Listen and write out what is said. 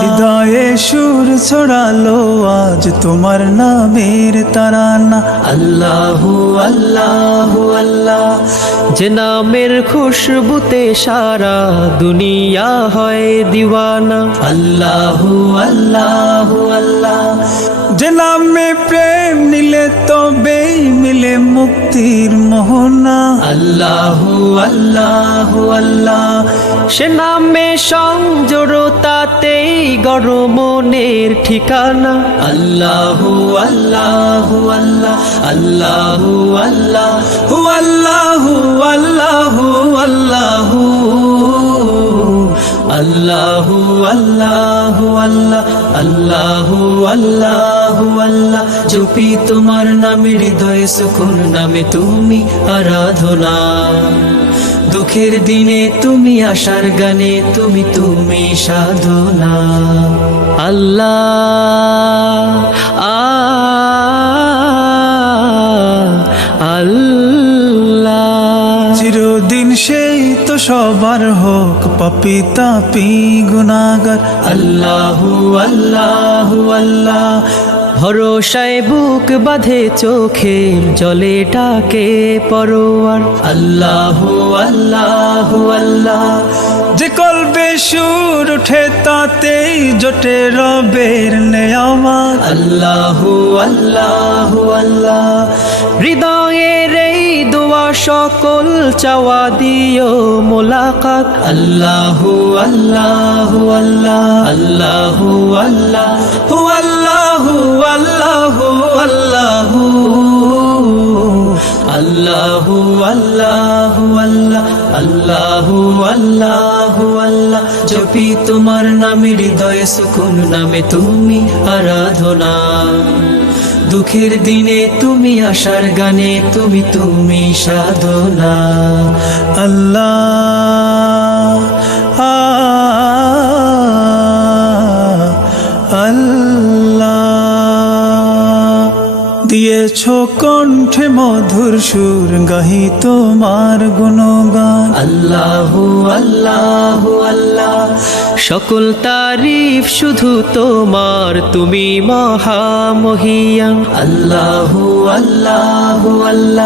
হৃদয়ে সুর ছড়ালো আজ তোমার নামের তারানা। আল্লাহু আল্লাহু আল্লাহ, যে নামের খুশবুতে সারা দুনিয়া হয় দিওয়ানা। আল্লাহু আল্লাহু আল্লাহ, যে নামে প্রেম নিলে তবেই মিলে মুক্তির মোহনা। আল্লাহু আল্লাহু আল্লাহ, সে নামে সংযরতাতেই গড় মনের ঠিকানা। আল্লাহু আল্লাহু আল্লাহ, আল্লাহু আল্লাহু আল্লাহু আল্লাহু আল্লাহু আল্লাহু আল্লাহু আল্লাহ, আল্লাহু আল্লাহু আল্লাহ। জপি তোমার নামে হৃদয়ে সুকুন, নামে তুমি আরাধনা। দুঃখের দিনে তুমি, আশার গানে তুমি, তুমি সাধনা। আল্লাহ আল্লাহ, চিরদিন সেই তো সবার হোক পাপী তাপী গুনাহগার। আল্লাহু আল্লাহু আল্লাহ, ভরসায় বুক বাঁধে চোখের জলে ডাকে পরোয়ার। আল্লাহু আল্লাহু আল্লাহ, যে কলবে সুর ওঠে তাতেই জোটে রবের নেয়ামত। আল্লাহু আল্লাহু আল্লাহ, হৃদয়ের এই দোয়া সকল চাওয়া দিও মোলাকাত। আল্লাহু আল্লাহু আল্লাহ, আল্লাহু আল্লাহু আল্লাহু আল্লাহু আল্লাহু আল্লাহু আল্লাহু আল্লাহ, আল্লাহু আল্লাহু আল্লাহ। জপি তোমার নামে হৃদয়ে সুকুন, নামে তুমি আরাধনা। দুঃখের দিনে তুমি, আশার গানে তুমি, তুমি সাধনা। আল্লাহ আল্লাহ, দিয়েছ কণ্ঠে মধুর সুর গাহি তোমার গুণগান। আল্লাহু আল্লাহু আল্লাহ, সকল তারিফ শুধু তোমার, তুমি মহামহিয়ান। আল্লাহু আল্লাহু আল্লাহ।